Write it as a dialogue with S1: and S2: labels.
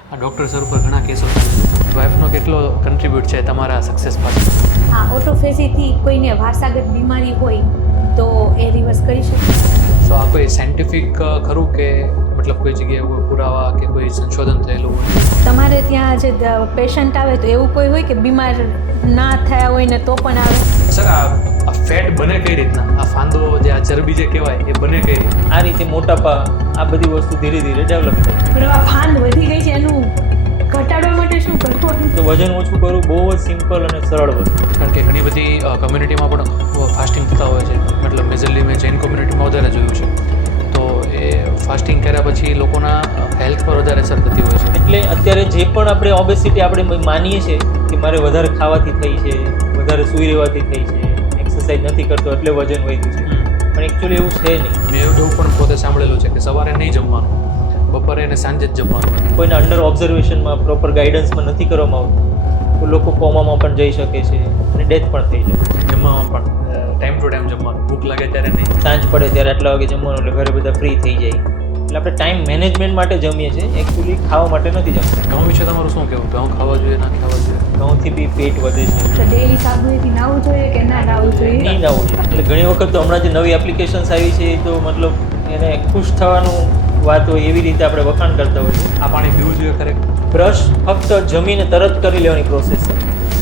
S1: આ doctor sir ઉપર ઘણા કેસો છે. વાઈફનો કેટલો કન્ટ્રીબ્યુટ છે તમારા સક્સેસ પાછળ?
S2: હા, ઓટોફેસીથી કોઈને વારસાગત બીમારી હોય તો એ રિવર્સ કરી શકે.
S1: સો આ કોઈ સાયન્ટિફિક ખરું કે મતલબ કોઈ જગ્યાએ કોઈ પુરાવા કે કોઈ સંશોધન થયેલું હોય?
S2: તમારે ત્યાં જે પેશન્ટ આવે તો એવું કોઈ હોય કે બીમાર ના થયા હોય ને તો પણ આવે?
S1: સર આ ફેટ બને કઈ રીતના? આ ફાંદો જે આ ચરબી જે કહેવાય એ બને કઈ રીતના?
S3: આ રીતે મોટાપા આ બધી વસ્તુ ધીરે ધીરે ડેવલપ થાય.
S2: પણ આ ફાંદ વધી ગઈ છે એનું ઘટાડવા માટે શું કરવું?
S3: તો વજન ઓછું કરવું બહુ જ સિમ્પલ અને સરળ વસ્તુ.
S1: કારણ કે ઘણી બધી કમ્યુનિટીમાં પણ ફાસ્ટિંગ થતા હોય છે. મતલબ મેજરલી મેં જૈન કમ્યુનિટીમાં વધારે જોયું છે. તો એ ફાસ્ટિંગ કર્યા પછી લોકોના હેલ્થ પર વધારે અસર થતી હોય છે.
S3: એટલે અત્યારે જે પણ આપણે ઓબેસિટી આપણે માનીએ છીએ કે મારે વધારે ખાવાથી થઈ છે, વધારે સૂઈ રહેવાથી થઈ છે, એક્સરસાઇઝ નથી કરતો એટલે વજન વધ્યું છે, પણ એકચ્યુઅલી એવું છે નહીં.
S1: મેં એવું પણ પોતે સાંભળેલું છે કે સવારે નહીં જમવાનું, બપોરે અને સાંજે જ જમવાનું.
S3: કોઈને અંડર ઓબ્ઝર્વેશનમાં પ્રોપર ગાઈડન્સમાં નથી કરવામાં આવતું તો લોકો કોમામાં પણ જઈ શકે છે અને ડેથ પણ થઈ શકે છે.
S1: જમવામાં પણ ટાઈમ ટુ ટાઈમ જમવાનું, ભૂખ લાગે ત્યારે નહીં.
S3: સાંજ પડે ત્યારે આટલા વાગે જમવાનું એટલે ઘરે બધા ફ્રી થઈ જાય. એટલે આપણે ટાઈમ મેનેજમેન્ટ માટે જમીએ છીએ, એકચ્યુઅલી ખાવા માટે નથી જમતા.
S1: ઘઉં વિશે તમારું શું કહેવું? ઘઉં ખાવા જોઈએ ના ખાવા જોઈએ?
S3: ઘઉંથી બી પેટ વધે છે.
S2: તો ડેલી સાબુથી નાહવું જોઈએ કે ના નાહવું જોઈએ?
S3: નહીં નાવું જોઈએ. એટલે ઘણી વખત તો હમણાં જે નવી એપ્લિકેશન્સ આવી છે એ તો મતલબ એને ખુશ થવાનું વાત હોય એવી રીતે આપણે વખાણ કરતા હોઈએ.
S1: આ પાણી પીવું જોઈએ ખરેખર?
S3: બ્રશ ફક્ત જમીને તરત કરી લેવાની પ્રોસેસ છે.